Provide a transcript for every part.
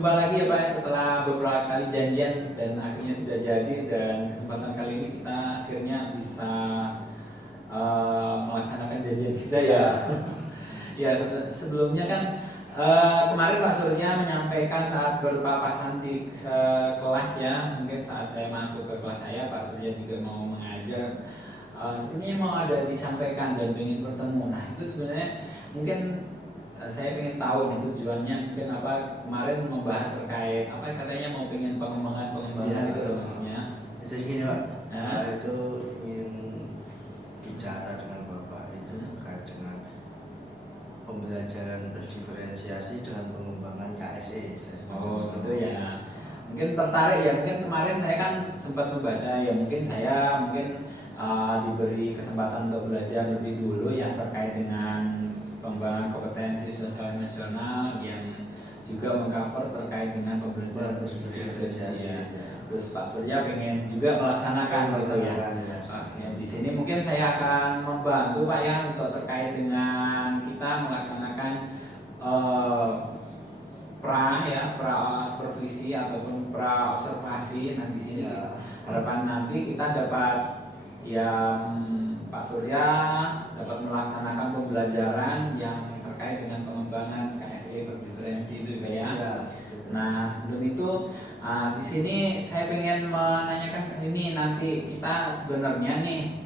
berjumpa lagi ya Pak setelah beberapa kali janjian dan akhirnya tidak jadi, dan kesempatan kali ini kita akhirnya bisa melaksanakan janjian kita ya. Ya sebelumnya kan kemarin Pak Surya menyampaikan saat berpapasan di kelas ya, mungkin saat saya masuk ke kelas saya Pak Surya juga mau mengajar. Sebenarnya mau ada disampaikan dan ingin bertemu. Nah itu sebenarnya mungkin saya ingin tahu nih tujuannya mungkin apa, kemarin membahas terkait apa katanya mau pengen pengembangan ya, itu loh maksudnya. Jadi gini Pak, itu ingin bicara dengan Bapak itu terkait dengan pembelajaran berdiferensiasi dengan pengembangan KSE. Oh gitu ya. Mungkin tertarik ya, mungkin kemarin saya kan sempat membaca ya, mungkin saya diberi kesempatan untuk belajar lebih dulu ya terkait dengan pengembangan kompetensi sosial nasional yang juga mengcover terkait dengan pembelajaran berdiferensiasi ya. Terus Pak Surya pengen juga melaksanakan gitu ya. Di sini mungkin saya akan membantu Pak ya untuk terkait dengan kita melaksanakan pra supervisi ataupun pra observasi. Nah di sini harapan nanti kita dapat yang Pak Surya dapat melaksanakan pembelajaran yang terkait dengan pengembangan KSE berdiferensi itu Pak ya. Nah sebelum itu di sini saya ingin menanyakan ini, nanti kita sebenarnya nih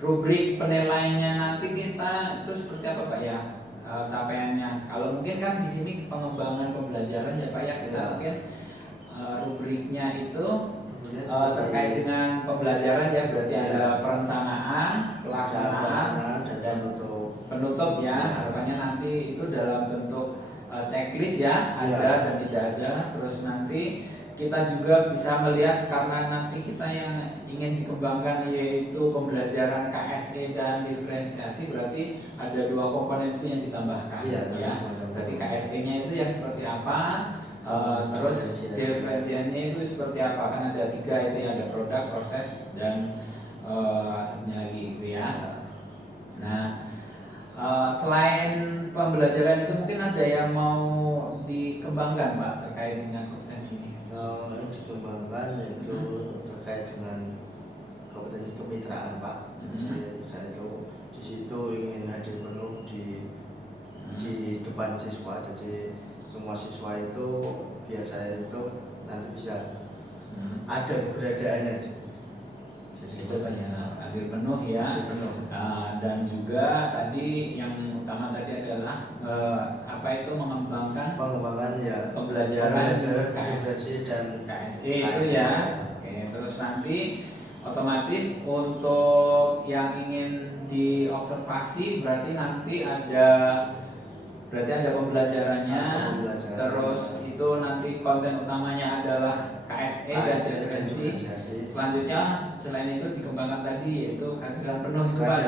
rubrik penilaiannya nanti kita itu seperti apa Pak ya, capaiannya. Kalau mungkin kan di sini pengembangan pembelajaran ya Pak ya, kita mungkin rubriknya itu terkait dengan pembelajaran ya, berarti ada perencanaan, pelaksanaan dan penutup ya. Harapannya nanti itu dalam bentuk checklist ya, ada dan tidak ada. Terus nanti kita juga bisa melihat karena nanti kita yang ingin dikembangkan yaitu pembelajaran KSE dan diferensiasi, berarti ada dua komponen itu yang ditambahkan ya. Berarti KSE-nya itu yang seperti apa, terus diferensiasinya itu seperti apa, kan ada tiga itu ya, ada produk, proses dan satunya lagi itu ya. Nah selain pembelajaran itu mungkin ada yang mau dikembangkan Pak terkait dengan kompetensi ini? Yang dikembangkan yaitu terkait dengan kompetensi kemitraan Pak. Jadi saya itu di situ ingin hadir penuh di depan siswa. Jadi semua siswa itu biar saya itu nanti bisa ada keberadaannya. Jadi itu banyak hadir penuh ya. Dan juga tadi yang utama tadi adalah apa itu mengembangkan ya pembelajaran KSE dan KSE itu ya. Oke, terus nanti otomatis untuk yang ingin diobservasi berarti nanti ada pembelajarannya. Terus itu nanti konten utamanya adalah KSE dan diferensiasi. Selanjutnya selain itu dikembangkan tadi yaitu kehadiran penuh itu Pak.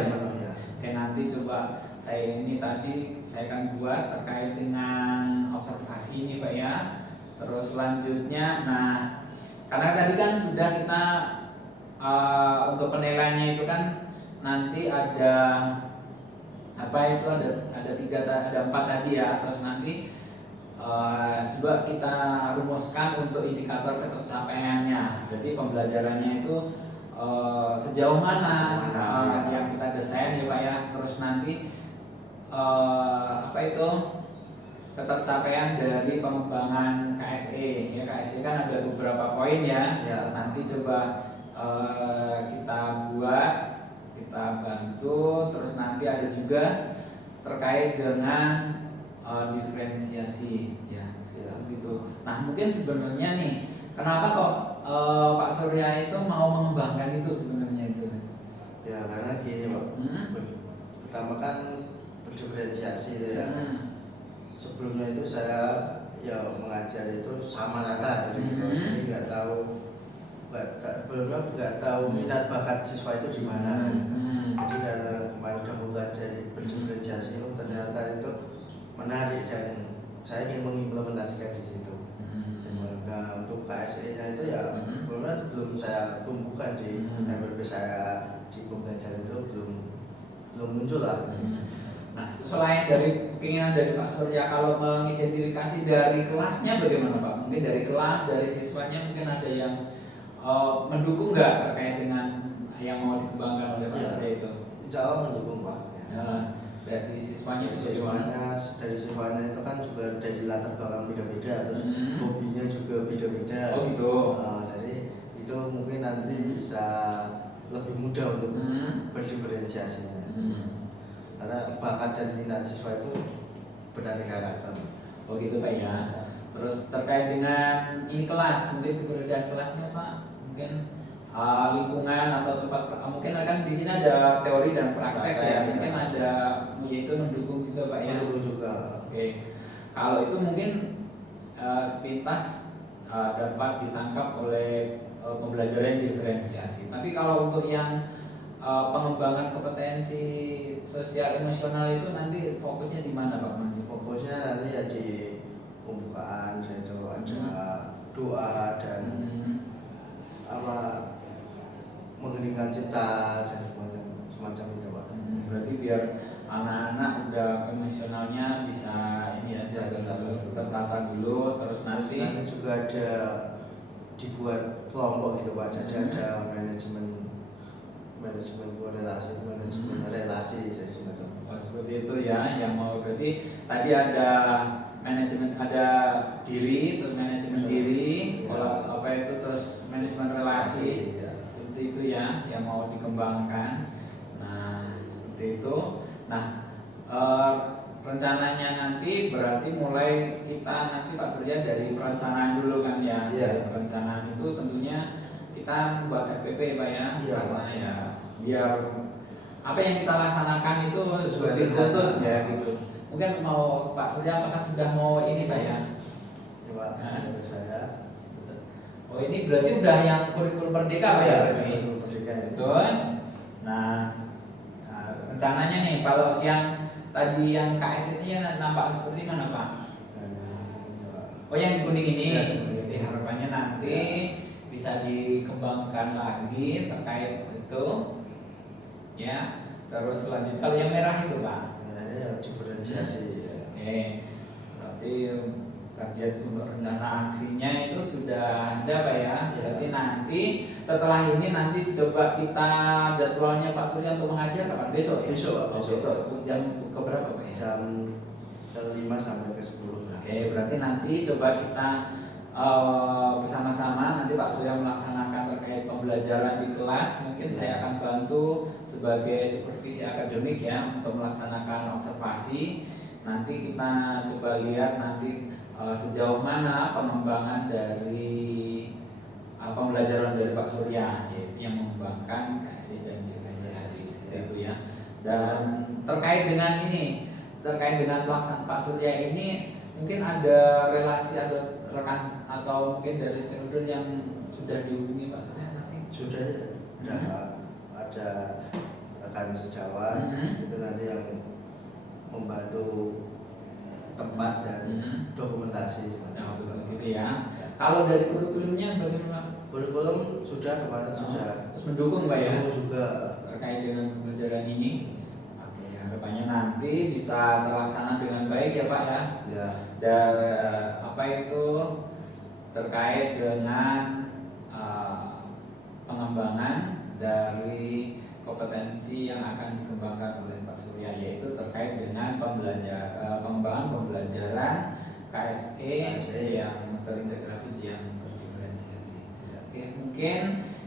Oke, nanti coba saya akan buat terkait dengan observasi ini Pak ya. Terus selanjutnya, nah karena tadi kan sudah kita untuk penilaiannya itu kan nanti ada apa itu ada 4 tadi ya. Terus nanti coba kita rumuskan untuk indikator ketercapaiannya. Berarti pembelajarannya itu sejauh mana yang kita desain ya Pak ya. Terus nanti apa itu ketercapaian dari pengembangan KSE ya. KSE kan ada beberapa poin ya. Nanti coba kita buat, kita bantu. Terus nanti ada juga terkait dengan diferensiasi ya, gitu. Nah mungkin sebenarnya nih kenapa kok Pak Surya itu mau mengembangkan itu sebenarnya itu? Ya karena gini Pak, pertama kan berdiferensiasi itu ya. Sebelumnya itu saya ya mengajar itu sama rata, jadi nggak tahu minat bakat siswa itu di mana. Jadi karena kemarin sudah mempelajari berdiferensiasi, ternyata itu menarik dan saya ingin mengimplementasikan di situ. Nah untuk KSE-nya itu ya sebelumnya belum saya tumbuhkan di MPP saya di pembelajaran itu belum muncul lah. Nah, selain dari keinginan dari Pak Surya, kalau mengidentifikasi dari kelasnya bagaimana Pak? Mungkin dari kelas, dari siswanya mungkin ada yang mendukung nggak terkait dengan yang mau dikembangkan oleh Pak Surya itu? Insya Allah mendukung Pak. Ya, dari siswanya dari siswanya itu kan juga dari latar belakang beda-beda, terus hobinya juga beda-beda. Oh gitu. Jadi itu mungkin nanti bisa lebih mudah untuk berdiferensiasinya. Karena bakat dan minat siswa itu beraneka ragam. Oh gitu Pak ya. Terus terkait dengan ini kelas, mungkin keberadaan kelasnya Pak, mungkin lingkungan atau tempat mungkin akan di sini ada teori dan praktek ya, mungkin ada yaitu mendukung juga Pak ya. Mendukung juga. Oke. Kalau itu mungkin sepintas dapat ditangkap oleh pembelajaran diferensiasi. Tapi kalau untuk yang pengembangan kompetensi sosial emosional itu nanti fokusnya di mana Pak Manji? Fokusnya nanti ya di pembukaan, yaitu ada doa dan mengheningkan cipta dan semacam itu Pak. Berarti biar anak-anak udah emosionalnya bisa ini ya, tertata dulu, terus nanti juga ada dibuat kelompok gitu Pak. Jadi ada manajemen relasi jadi semacam. Seperti itu ya, yang mau berarti tadi ada manajemen, ada diri, terus manajemen diri, kalau apa itu terus manajemen relasi, seperti itu ya, yang mau dikembangkan. Nah seperti itu. Nah rencananya nanti berarti mulai kita nanti Pak Surya dari perencanaan dulu kan ya. Dari perencanaan itu tentunya kita membuat RPP Pak ya, karena ya biar apa yang kita laksanakan itu sesuai dituntut ya gitu. Mungkin mau Pak Surya apakah sudah mau ini Pak ya? Ya Pak, saya. Oh ini berarti udah yang kurikulum merdeka Pak ya? Kurikulum merdeka. Betul. Nah rencananya nih kalau yang tadi yang KS itu ya nampak seperti mana Pak? Oh yang di kuning ini. Jadi harapannya nanti bisa dikembangkan lagi terkait itu ya. Terus selanjutnya kalau yang merah itu Pak, yang diferensiasi. Oke, berarti target untuk rencana aksinya itu sudah ada Pak ya. Berarti nanti setelah ini nanti coba kita jadwalnya Pak Surya untuk mengajar kapan? Besok ya? Besok jam keberapa Pak ya? Jam 5 sampai ke 10. Oke, berarti nanti coba kita bersama-sama nanti Pak Surya melaksanakan terkait pembelajaran di kelas. Mungkin saya akan bantu sebagai supervisi akademik ya untuk melaksanakan observasi. Nanti kita coba lihat nanti sejauh mana pengembangan dari pembelajaran dari Pak Surya, yaitu yang mengembangkan KSE dan diferensiasi seperti itu ya. Dan terkait dengan ini, terkait dengan pelaksanaan Pak Surya ini, mungkin ada relasi atau rekan atau mungkin dari stakeholder yang sudah dihubungi Pak Surya nanti? Sudah ada rekan sejawat itu nanti yang membantu tempat dan dokumentasi. Nah, gitu ya. Kalau dari kurikulumnya bagaimana? Kurikulum sudah kemarin sudah. Terus mendukung Pak ya? Juga terkait dengan pembelajaran ini. Oke, harapannya nanti bisa terlaksana dengan baik ya Pak ya. Dan apa itu terkait dengan pengembangan dari kompetensi yang akan dikembangkan oleh Pak Surya, yaitu terkait dengan pengembangan pembelajaran KSE yang terintegrasi yang berdiferensiasi. Oke, mungkin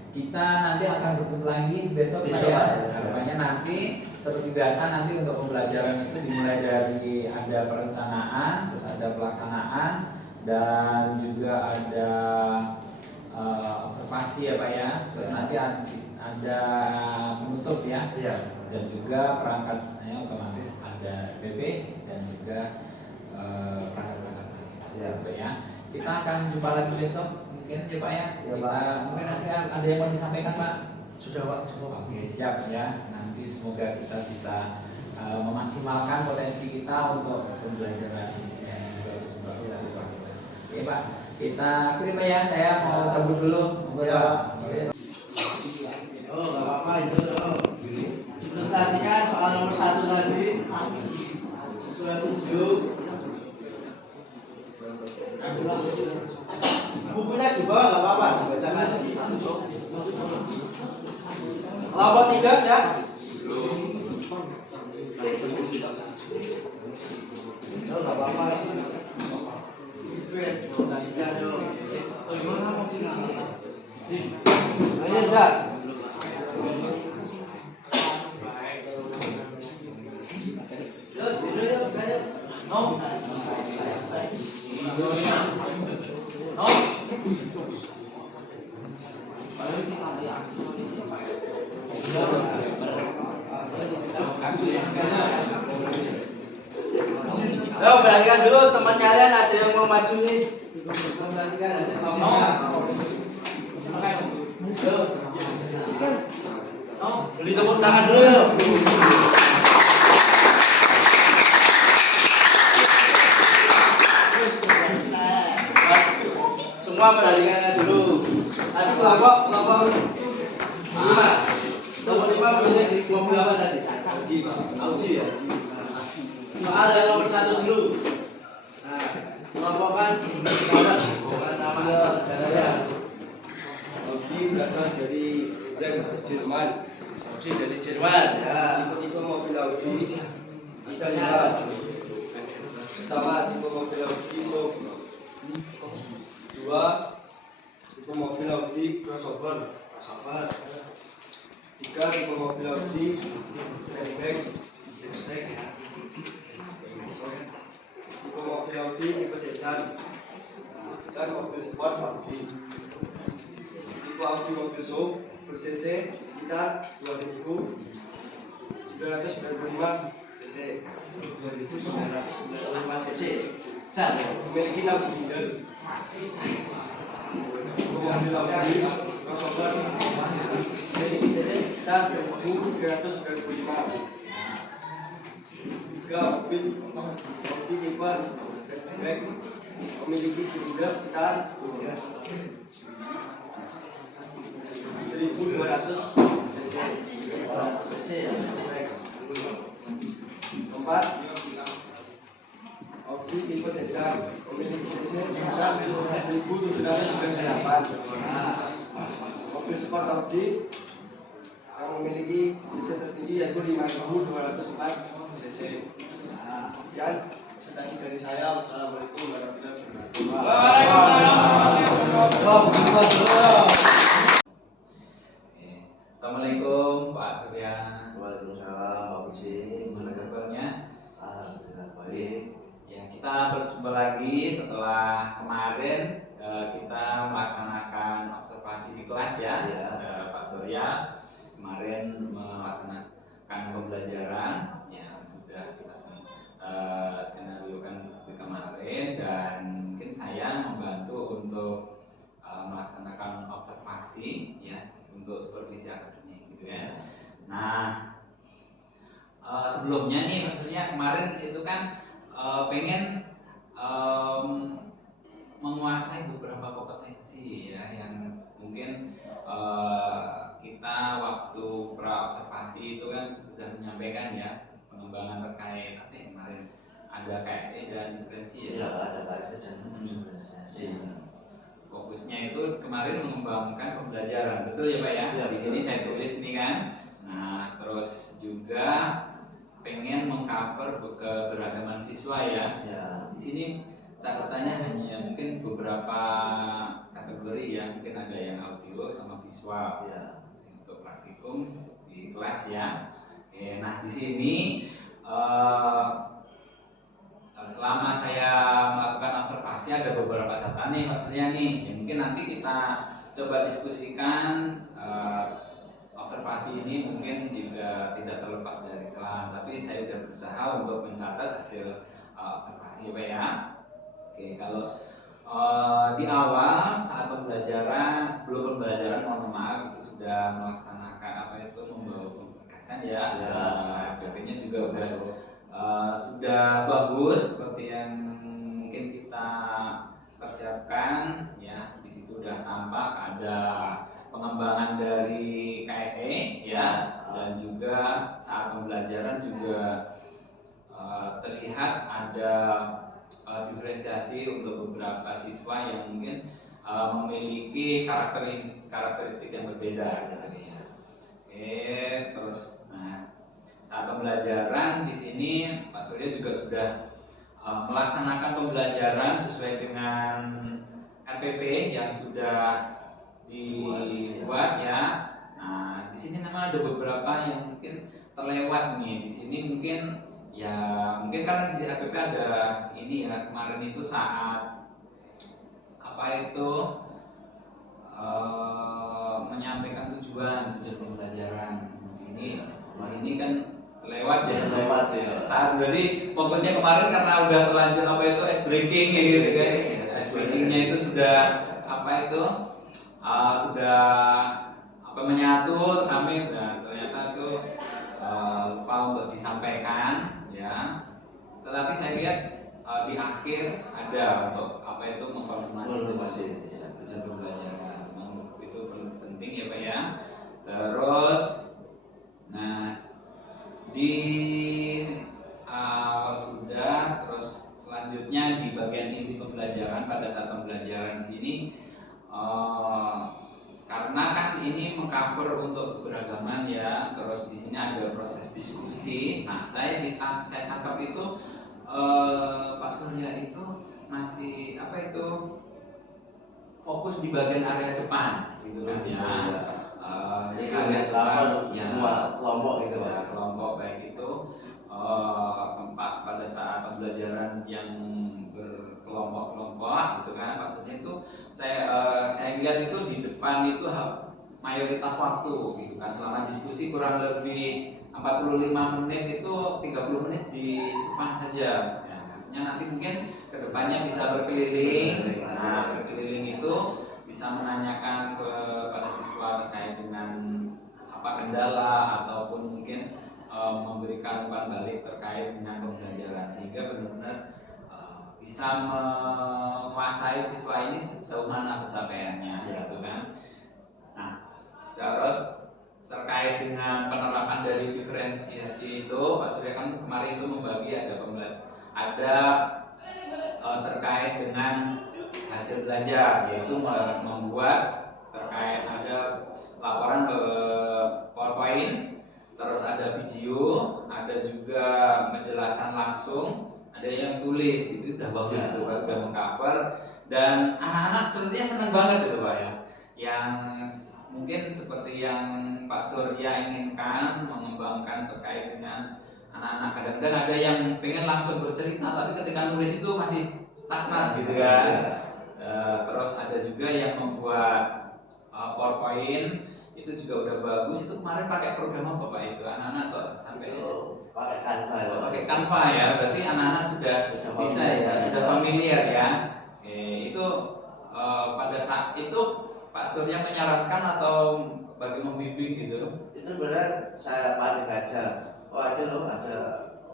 kita nanti akan bertemu lagi besok Pak ya. Harapannya nanti seperti biasa nanti untuk pembelajaran itu dimulai dari ada perencanaan, terus ada pelaksanaan, dan juga ada observasi ya Pak ya. Terus nanti ada penutup ya. Dan juga perangkatnya otomatis ada PP dan juga perangkat-perangkat lain. Pak ya. Kita akan jumpa lagi besok mungkin ya Pak ya. Mungkin nanti ada yang mau disampaikan Pak. Sudah Pak. Oke, siap ya. Nanti semoga kita bisa memaksimalkan potensi kita untuk pembelajaran yang bagus untuk siswa kita. Oke Pak, kita akhiri Pak ya. Saya mau cabut dulu. Ya Pak. Oh nggak apa-apa itu. Ilustrasikan soal nomor 1 tadi. Duduk. Bukunya dibawa nggak apa-apa, dibacakan. Kelompok 3 ya. Oh, nggak apa-apa. Kasihkan yuk. Ini enggak. Perhatikan dulu teman kalian ada yang mau maju nih. Perhatikan hasil beli tepuk tangan dulu yuk. Semua perhatikannya dulu. Tadi kelompok 5. Kelompok 5 punya mobil apa tadi? Audi ya. Soal yang nomor 1 dulu. Nah, kelompokkan dengan nama asal negaranya. Audi berasal dari brand Jerman. Audi dari Jerman ya. Tipe mobil Audi Italia. Pertama, tipe mobil Audi SUV. Dua, tipe mobil Audi crossover. Tiga, tipe mobil Audi hatchback. Tipe mobil Audi tipe sedan. Dan mobil sport Audi. Tipe Audi mobil SUV ber-cc sekitar 2.995 cc. 2995 cc. Memiliki 6 silinder. Mobil Audi crossover memiliki cc sekitar 1.395. Tiga, mobil Audi tipe hatchback memiliki silinder sekitar 1.200 cc. 200 cc ya. Empat, Audi tipe sedan memiliki cc sekitar 1.798. Mobil sport Audi yang memiliki cc tertinggi yaitu 5.204 cc. Sekian presentasi dari saya. Wassalamualaikum warahmatullahi wabarakatuh. Assalamualaikum Pak Surya. Waalaikumsalam Pak Puji. Gimana kabarnya? Alhamdulillah baik. Ya, kita berjumpa lagi setelah kemarin kita melaksanakan observasi di kelas ya. Ya. Pak Surya kemarin melaksanakan pembelajaran ya, sudah kita skenario kan seperti kemarin, dan mungkin saya membantu untuk melaksanakan observasi ya untuk supervisi akademik gitu ya. Nah, sebelumnya nih maksudnya kemarin itu kan pengen menguasai beberapa kompetensi ya yang mungkin kita waktu pra-observasi itu kan sudah menyampaikan ya pengembangan terkait apa ya kemarin ada KSE dan diferensi ya. Iya, ada KSE dan diferensiasi. Fokusnya itu kemarin mengembangkan pembelajaran, betul ya Pak ya? Ya, di sini saya tulis nih kan. Nah, terus juga pengen mengcover keberagaman siswa ya. Ya. Di sini catatannya hanya mungkin beberapa kategori ya, mungkin ada yang audio sama visual. Ya. Untuk praktikum di kelas ya. Oke, nah di sini selama saya melakukan observasi ada beberapa catatan nih Pak Surya nih yang mungkin nanti kita coba diskusikan. Observasi ini mungkin juga tidak terlepas dari kesalahan, tapi saya sudah berusaha untuk mencatat hasil observasi Pak ya. Oke, kalau di awal saat pembelajaran, sebelum pembelajaran mohon maaf itu sudah melaksanakan apa itu membawa pemberkasan ya. FPP-nya juga sudah bagus seperti yang mungkin kita persiapkan ya. Di situ sudah tampak ada pengembangan dari KSE ya, dan juga saat pembelajaran juga terlihat lihat ada diferensiasi untuk beberapa siswa yang mungkin memiliki karakteristik yang berbeda gitu ya. Oke, terus saat pembelajaran di sini Pak Surya juga sudah melaksanakan pembelajaran sesuai dengan RPP yang sudah dibuat ya. Nah, di sini memang ada beberapa yang mungkin terlewat nih. Di sini mungkin karena di RPP ada ini ya, kemarin itu saat menyampaikan tujuan pembelajaran. Di sini kan lewat ya. Saat berarti momennya kemarin karena udah terlanjur ice breaking gitu kan. Ice breakingnya itu sudah sudah menyatu kami, ternyata itu lupa untuk disampaikan ya. Tetapi saya lihat di akhir ada untuk mengkonfirmasi tujuan pembelajaran. Itu penting ya Pak ya. Terus di awal sudah, terus selanjutnya di bagian inti pembelajaran pada saat pembelajaran di sini karena kan ini mengcover untuk keberagaman ya, terus di sini ada proses diskusi. Nah, saya tangkap itu Pak Surya itu masih fokus di bagian area depan gitu kan ya. Di area depan ya, semua kelompok gitu ya, kelompok baik itu pas pada saat pembelajaran yang berkelompok-kelompok gitu kan, maksudnya itu saya lihat itu di depan itu mayoritas waktu gitu kan, selama diskusi kurang lebih 45 menit itu 30 menit di depan saja ya, artinya nanti mungkin kedepannya bisa berkeliling. Nah, berkeliling itu bisa menanyakan kepada siswa terkait dengan kendala ataupun mungkin memberikan umpan balik terkait dengan pembelajaran, sehingga benar-benar bisa menguasai siswa ini sejauh mana pencapaiannya gitu kan. Nah, terus terkait dengan penerapan dari diferensiasi itu Pak Surya kan kemarin itu membagi ada terkait dengan hasil belajar, yaitu membuat terkait ada laporan PowerPoint, terus ada video, ada juga penjelasan langsung, ada yang tulis. Itu udah bagus itu Pak, udah mengcover, dan anak-anak sepertinya senang banget itu Pak ya, yang mungkin seperti yang Pak Surya inginkan, mengembangkan terkait dengan anak-anak. Kadang-kadang ada yang pengen langsung bercerita, tapi ketika nulis itu masih stagnan gitu kan. Terus ada juga yang membuat PowerPoint, itu juga udah bagus. Itu kemarin pakai program apa Pak itu anak-anak atau sampai pakai Canva ya? Pakai Canva ya, berarti anak-anak sudah bisa ya, sudah familiar ya. Itu pada saat itu Pak Surya menyarankan atau bagi membimbing gitu? Itu benar saya paling aja. Ada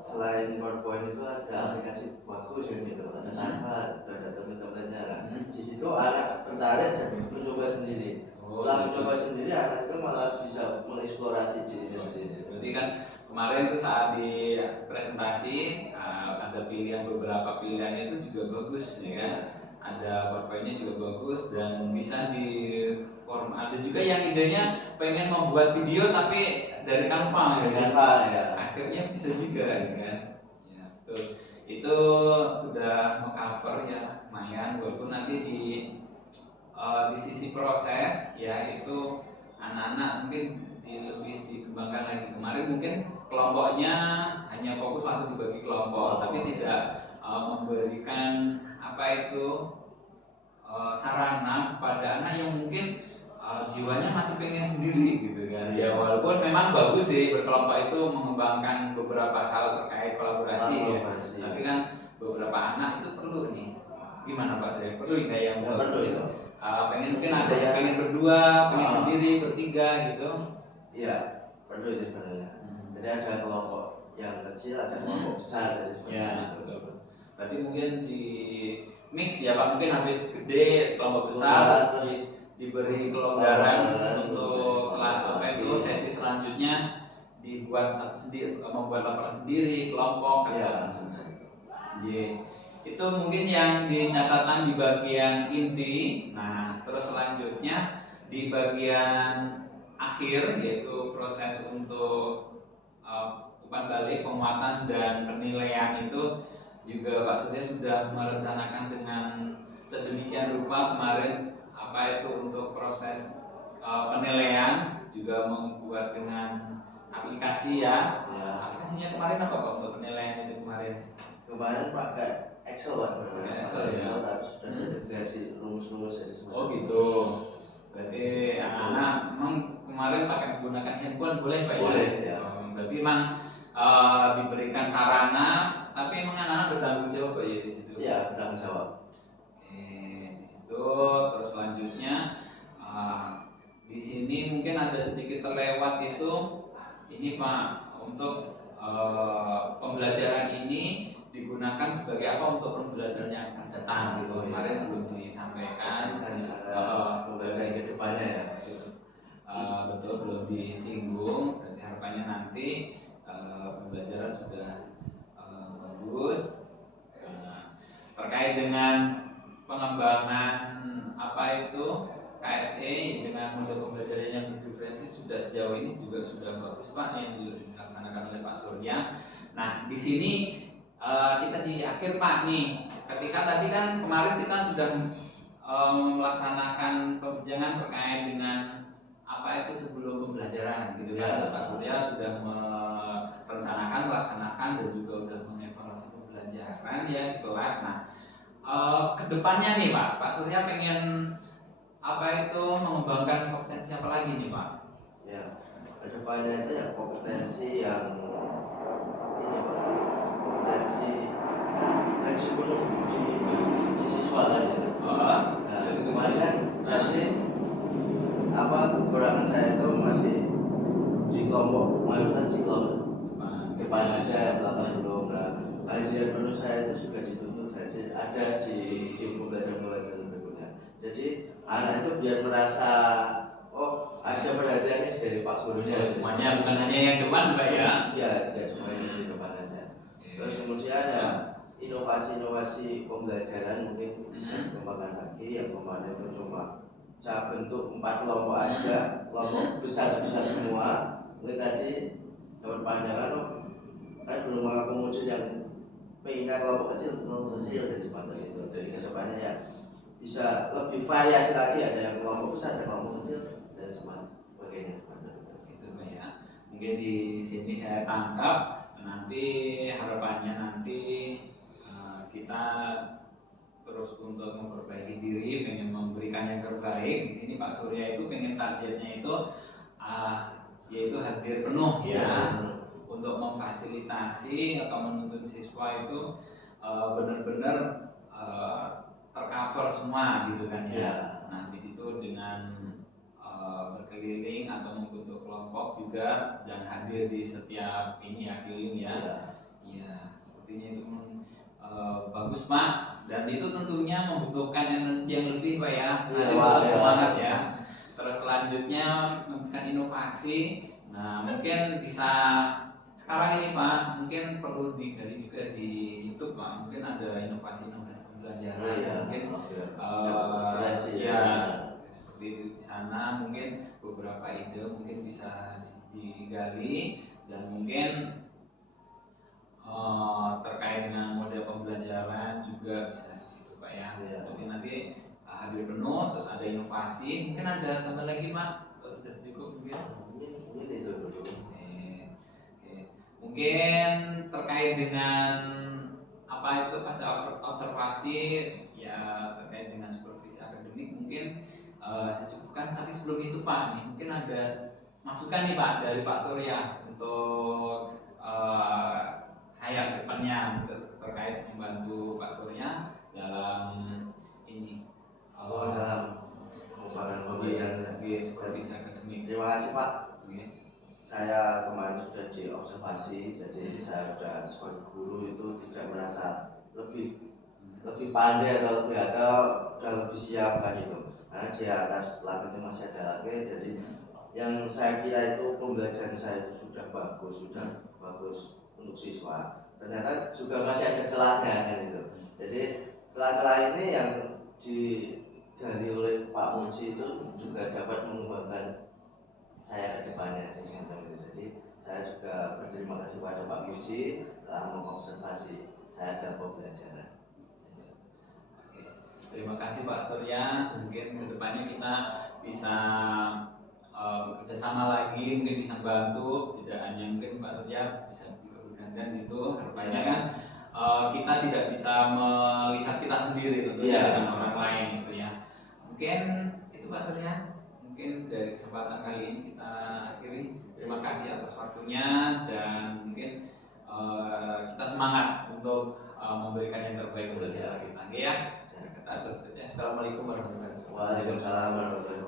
selain PowerPoint itu ada aplikasi bagus kan gitu, ada Canva, ada teman-temannya lah. Di situ anak tertarik dan mencoba sendiri. Setelah mencoba sendiri, anak itu malah bisa mengeksplorasi dirinya sendiri. Berarti kan kemarin tuh saat di presentasi ada beberapa pilihan itu juga bagus ya kan. Ada PowerPoint-nya juga bagus dan bisa di form. Ada juga yang idenya pengen membuat video tapi dari Canva ya kan. Ya. Akhirnya bisa juga ya kan. Ya, betul. Itu sudah mengcover ya, lumayan, walaupun nanti di sisi proses ya itu anak-anak mungkin lebih dikembangkan lagi. Kemarin mungkin kelompoknya hanya fokus langsung dibagi kelompok, tapi tidak memberikan sarana pada anak yang mungkin jiwanya masih pengen sendiri gitu kan. Ya walaupun memang bagus sih berkelompok itu mengembangkan beberapa hal terkait kolaborasi ya. Tapi kan beberapa anak itu perlu nih. Gimana Pak Sri? Perlu nggak yang perlu itu? Pengen mungkin ada yang pengen berdua, pengen sendiri, bertiga gitu. Iya, perlu itu sebenarnya. Jadi ada kelompok yang kecil, ada kelompok besar dari ya, betul. Berarti mungkin di mix ya Pak, mungkin habis gede kelompok besar terus diberi kelonggaran untuk sesi selanjutnya dibuat sendiri, membuat laporan sendiri kelompok kan. J. Itu mungkin yang di catatan di bagian inti. Nah, terus selanjutnya di bagian akhir yaitu proses untuk umpan balik, penguatan dan penilaian itu juga Pak Surya sudah merencanakan dengan sedemikian rupa kemarin apa itu untuk proses penilaian juga membuat dengan aplikasi ya. Aplikasinya kemarin apa Pak untuk penilaian itu kemarin? Kemarin pakai Excel Pak. Pakai Excel ya. Tapi sudah terintegrasi rumus-rumus ya. Oh gitu. Berarti anak-anak memang kemarin pakai menggunakan handphone boleh Pak ya? Boleh ya. Berarti memang diberikan sarana, tapi memang anak-anak bertanggung jawab Pak ya di situ. Iya, bertanggung jawab. Oke, di situ terus selanjutnya di sini mungkin ada sedikit terlewat itu ini Pak untuk pembelajaran ini digunakan sebagai apa untuk pembelajaran yang akan datang gitu. Kemarin belum disampaikan Pembelajaran ke depannya ya. Betul belum disinggung. Berarti harapannya nanti pembelajaran sudah bagus. Terkait dengan pengembangan apa itu KSE dengan model pembelajaran yang berdiferensi sudah sejauh ini juga sudah bagus Pak yang dilaksanakan oleh Pak Surya. Nah di sini kita di akhir Pak nih, ketika tadi kan kemarin kita sudah melaksanakan perbincangan terkait dengan apa itu sebelum pembelajaran gitu kan. Terus Pak Surya sudah merencanakan, melaksanakan dan juga sudah mengevaluasi pembelajaran ya di kelas. Nah kedepannya nih Pak Surya pengen apa itu mengembangkan kompetensi apa lagi nih Pak? Ya, kedepannya itu ya kompetensi yang ini Pak, kompetensi ngaji penuh di siswa kan ya. Nah, kemarin kan ngaji apa kekurangan saya itu masih di kelompok mayoritas di kelompok depan aja belakang belum. Nah, kajian penuh saya itu juga dituntut ada di pembelajaran berikutnya. Jadi anak itu biar merasa oh ada perhatiannya dari Pak gurunya. Semuanya bukan hanya yang depan Pak ya? Iya, tidak cuma yang di depan aja. Terus kemudian ya inovasi-inovasi pembelajaran mungkin bisa dikembangkan lagi. Yang kemarin itu cuma saya bentuk 4 kelompok aja, kelompok besar-besar semua. Mungkin tadi dapat pandangan oh kan belum mengakomodir yang pengennya kelompok kecil dari sepanjang itu. Dari kedepannya ya bisa lebih variasi lagi, ada yang kelompok besar, ada kelompok kecil dan sebagainya itu Pak ya. Mungkin di sini saya tangkap nanti harapannya nanti kita terus untuk memperbaiki diri, pengen memberikan yang terbaik. Di sini Pak Surya itu pengen targetnya itu yaitu hadir penuh ya. Untuk memfasilitasi atau menuntun siswa itu benar-benar tercover semua gitu kan ya. Nah di situ dengan berkeliling atau membentuk kelompok juga dan hadir di setiap ini ya keliling ya. Iya sepertinya itu bagus Pak dan itu tentunya membutuhkan energi yang lebih Pak ya. Nanti tetap semangat ya. Terus selanjutnya memberikan inovasi. Nah mungkin bisa sekarang ini Pak, mungkin perlu digali juga di YouTube Pak, mungkin ada inovasi-inovasi pembelajaran, mungkin ya seperti di sana mungkin beberapa ide mungkin bisa digali dan mungkin terkait dengan model pembelajaran juga bisa di situ Pak ya. Jadi nanti hadir penuh, terus ada inovasi, mungkin ada tambah lagi Pak, atau sudah cukup mungkin? Mungkin itu dulu. Mungkin terkait dengan apa itu pasca observasi ya terkait dengan supervisi akademik mungkin saya cukupkan. Tapi sebelum itu Pak nih mungkin ada masukan nih Pak dari Pak Surya untuk saya ke depannya terkait membantu Pak Surya dalam ini dalam pengembangan pembelajaran supervisi akademik. Terima kasih Pak. Saya kemarin sudah diobservasi, jadi saya sudah sebagai guru itu tidak merasa lebih pandai atau lebih siap kan itu, karena di atas latihnya masih ada lagi. Jadi yang saya kira itu pembelajaran saya itu sudah bagus untuk siswa. ternyata juga masih ada celahnya kan itu. Jadi celah-celah ini yang digali oleh Pak Muji itu juga dapat mengembangkan saya ke depannya di semacam itu. Jadi saya juga berterima kasih pada Pak Muji telah mengobservasi saya dalam pembelajaran. Oke. Terima kasih Pak Surya. Mungkin kedepannya kita bisa bekerja sama lagi, mungkin bisa bantu. Tidak hanya mungkin Pak Surya bisa bergantian gitu. Harapannya kan kita tidak bisa melihat kita sendiri tentunya dengan orang lain gitu ya. Mungkin itu Pak Surya. Mungkin dari kesempatan kali ini kita akhiri. Terima kasih atas waktunya dan mungkin kita semangat untuk memberikan yang terbaik untuk saudara kita. Ya. Kita bekerja. Assalamualaikum warahmatullahi wabarakatuh. Waalaikumsalam warahmatullahi wabarakatuh.